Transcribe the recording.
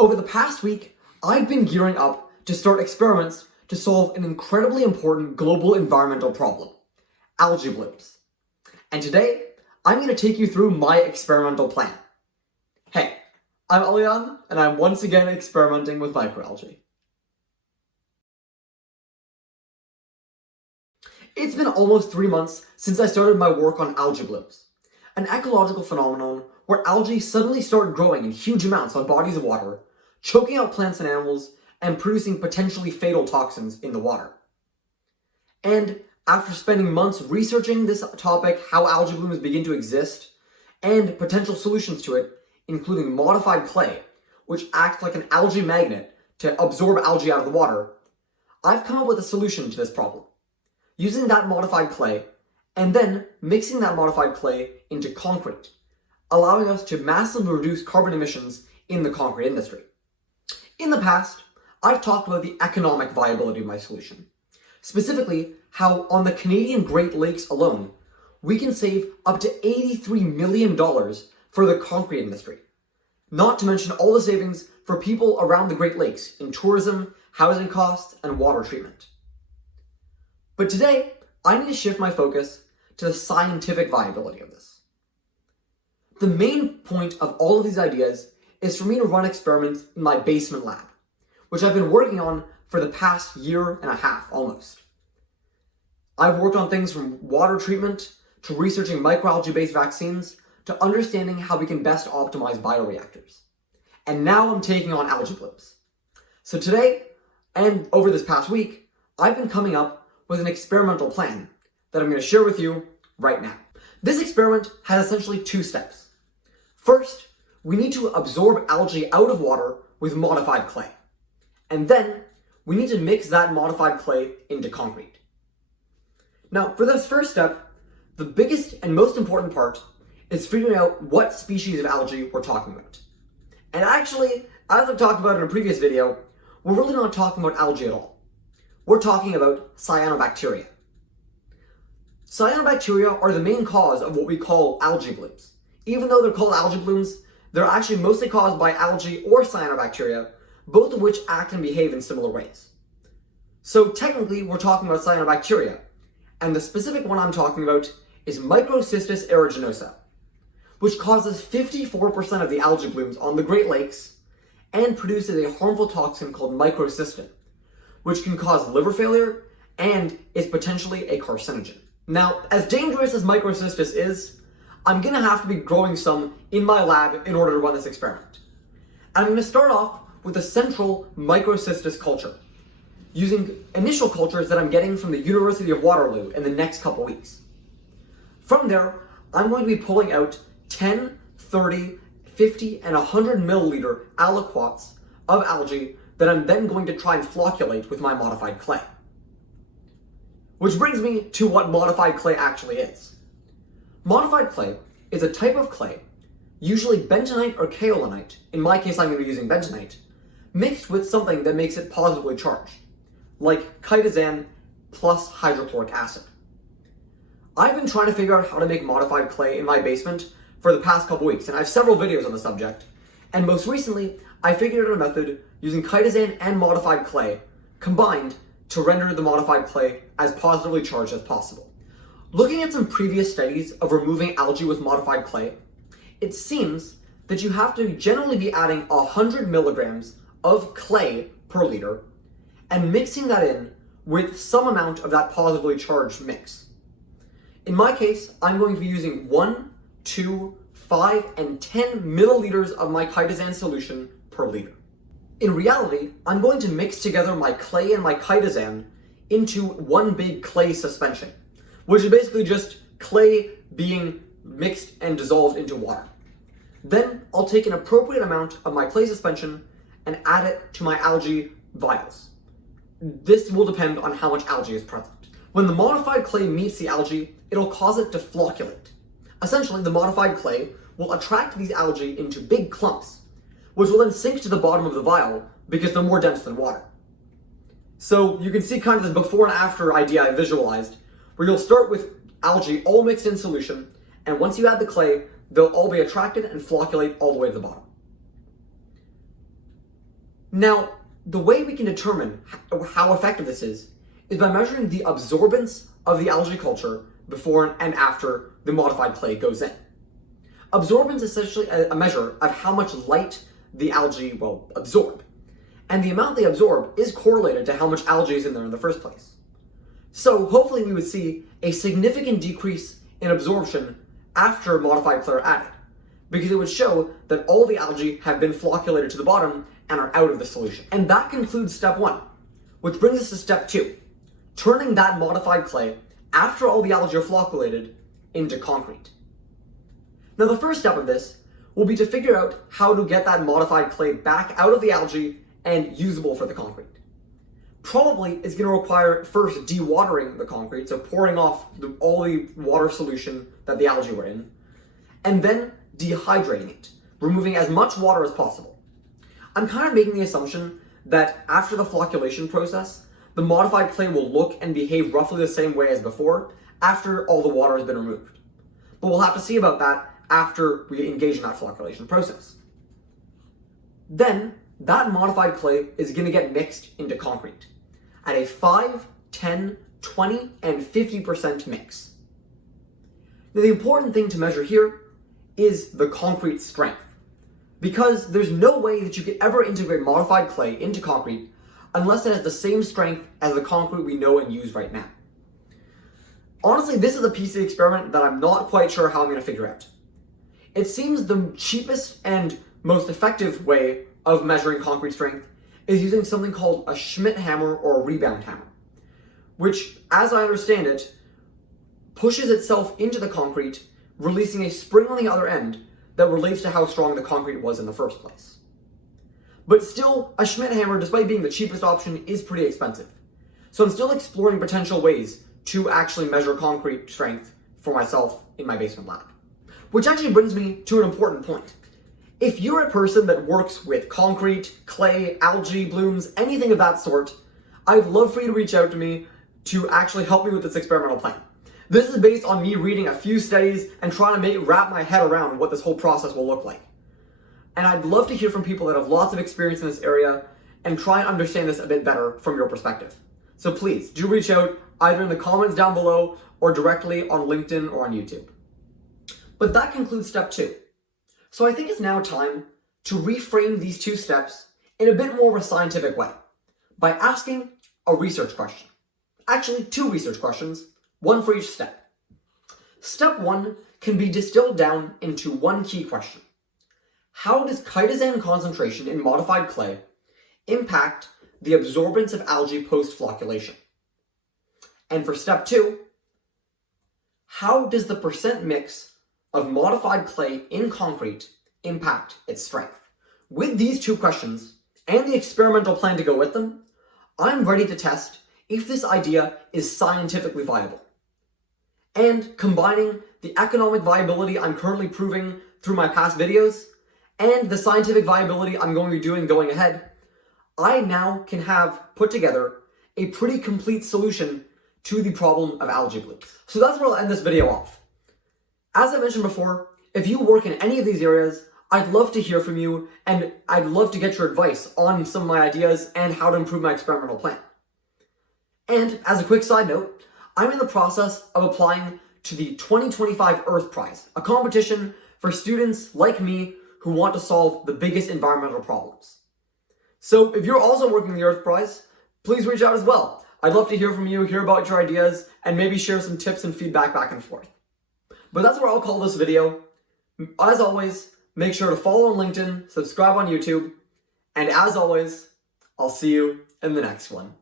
Over the past week, I've been gearing up to start experiments to solve an incredibly important global environmental problem: algae blooms. And today, I'm going to take you through my experimental plan. Hey, I'm Alian, and I'm once again experimenting with microalgae. It's been almost 3 months since I started my work on algae blooms, an ecological phenomenon where algae suddenly start growing in huge amounts on bodies of water, choking out plants and animals, and producing potentially fatal toxins in the water. And after spending months researching this topic, how algae blooms begin to exist, and potential solutions to it, including modified clay, which acts like an algae magnet to absorb algae out of the water, I've come up with a solution to this problem, using that modified clay, and then mixing that modified clay into concrete, allowing us to massively reduce carbon emissions in the concrete industry. In the past, I've talked about the economic viability of my solution, specifically how on the Canadian Great Lakes alone, we can save up to $83 million for the concrete industry, not to mention all the savings for people around the Great Lakes in tourism, housing costs, and water treatment. But today, I need to shift my focus to the scientific viability of this. The main point of all of these ideas is for me to run experiments in my basement lab, which I've been working on for the past year and a half almost. I've worked on things from water treatment to researching microalgae-based vaccines to understanding how we can best optimize bioreactors. And now I'm taking on algae blooms. So today, and over this past week, I've been coming up with an experimental plan that I'm going to share with you right now. This experiment has essentially 2 steps. First, we need to absorb algae out of water with modified clay. And then, we need to mix that modified clay into concrete. Now, for this first step, the biggest and most important part is figuring out what species of algae we're talking about. And actually, as I've talked about in a previous video, we're really not talking about algae at all. We're talking about cyanobacteria. Cyanobacteria are the main cause of what we call algae blooms. Even though they're called algae blooms, they're actually mostly caused by algae or cyanobacteria, both of which act and behave in similar ways. So technically, we're talking about cyanobacteria, and the specific one I'm talking about is Microcystis aeruginosa, which causes 54% of the algae blooms on the Great Lakes and produces a harmful toxin called microcystin, which can cause liver failure and is potentially a carcinogen. Now, as dangerous as microcystis is, I'm going to have to be growing some in my lab in order to run this experiment. And I'm going to start off with a central microcystis culture, using initial cultures that I'm getting from the University of Waterloo in the next couple weeks. From there, I'm going to be pulling out 10, 30, 50, and 100 milliliter aliquots of algae that I'm then going to try and flocculate with my modified clay. Which brings me to what modified clay actually is. Modified clay is a type of clay, usually bentonite or kaolinite, in my case I'm going to be using bentonite, mixed with something that makes it positively charged, like chitosan plus hydrochloric acid. I've been trying to figure out how to make modified clay in my basement for the past couple weeks, and I have several videos on the subject, and most recently I figured out a method using chitosan and modified clay combined to render the modified clay as positively charged as possible. Looking at some previous studies of removing algae with modified clay, it seems that you have to generally be adding 100 milligrams of clay per liter and mixing that in with some amount of that positively charged mix. In my case, I'm going to be using 1, 2, 5, and 10 milliliters of my chitosan solution per liter. In reality, I'm going to mix together my clay and my chitosan into one big clay suspension, which is basically just clay being mixed and dissolved into water. Then I'll take an appropriate amount of my clay suspension and add it to my algae vials. This will depend on how much algae is present. When the modified clay meets the algae, it'll cause it to flocculate. Essentially, the modified clay will attract these algae into big clumps, which will then sink to the bottom of the vial because they're more dense than water. So you can see kind of this before and after idea I visualized, where you'll start with algae all mixed in solution, and once you add the clay, they'll all be attracted and flocculate all the way to the bottom. Now, the way we can determine how effective this is by measuring the absorbance of the algae culture before and after the modified clay goes in. Absorbance is essentially a measure of how much light the algae will absorb. And the amount they absorb is correlated to how much algae is in there in the first place. So hopefully we would see a significant decrease in absorption after modified clay are added, because it would show that all the algae have been flocculated to the bottom and are out of the solution. And that concludes step 1, which brings us to step 2, turning that modified clay, after all the algae are flocculated, into concrete. Now the first step of this will be to figure out how to get that modified clay back out of the algae and usable for the concrete. Probably it's going to require first dewatering the concrete, so pouring off all the water solution that the algae were in, and then dehydrating it, removing as much water as possible. I'm kind of making the assumption that after the flocculation process, the modified clay will look and behave roughly the same way as before after all the water has been removed. But we'll have to see about that after we engage in that flocculation process. Then, that modified clay is going to get mixed into concrete at a 5, 10, 20, and 50% mix. Now, the important thing to measure here is the concrete strength, because there's no way that you could ever integrate modified clay into concrete unless it has the same strength as the concrete we know and use right now. Honestly, this is a piece of the experiment that I'm not quite sure how I'm going to figure out. It seems the cheapest and most effective way of measuring concrete strength is using something called a Schmidt hammer or a rebound hammer, which, as I understand it, pushes itself into the concrete, releasing a spring on the other end that relates to how strong the concrete was in the first place. But still, a Schmidt hammer, despite being the cheapest option, is pretty expensive. So I'm still exploring potential ways to actually measure concrete strength for myself in my basement lab. Which actually brings me to an important point. If you're a person that works with concrete, clay, algae blooms, anything of that sort, I'd love for you to reach out to me to actually help me with this experimental plan. This is based on me reading a few studies and trying to wrap my head around what this whole process will look like. And I'd love to hear from people that have lots of experience in this area and try and understand this a bit better from your perspective. So please, do reach out either in the comments down below or directly on LinkedIn or on YouTube. But that concludes step 2. So I think it's now time to reframe these 2 steps in a bit more of a scientific way by asking a research question. Actually, 2 research questions, one for each step. Step 1 can be distilled down into one key question. How does chitosan concentration in modified clay impact the absorbance of algae post-flocculation? And for step 2, how does the percent mix of modified clay in concrete impact its strength? With these 2 questions, and the experimental plan to go with them, I'm ready to test if this idea is scientifically viable. And combining the economic viability I'm currently proving through my past videos, and the scientific viability I'm going to be doing going ahead, I now can have put together a pretty complete solution to the problem of algae blooms. So that's where I'll end this video off. As I mentioned before, if you work in any of these areas, I'd love to hear from you, and I'd love to get your advice on some of my ideas and how to improve my experimental plan. And as a quick side note, I'm in the process of applying to the 2025 Earth Prize, a competition for students like me who want to solve the biggest environmental problems. So if you're also working the Earth Prize, please reach out as well. I'd love to hear from you, hear about your ideas, and maybe share some tips and feedback back and forth. But that's where I'll call this video. As always, make sure to follow on LinkedIn, subscribe on YouTube, and as always, I'll see you in the next one.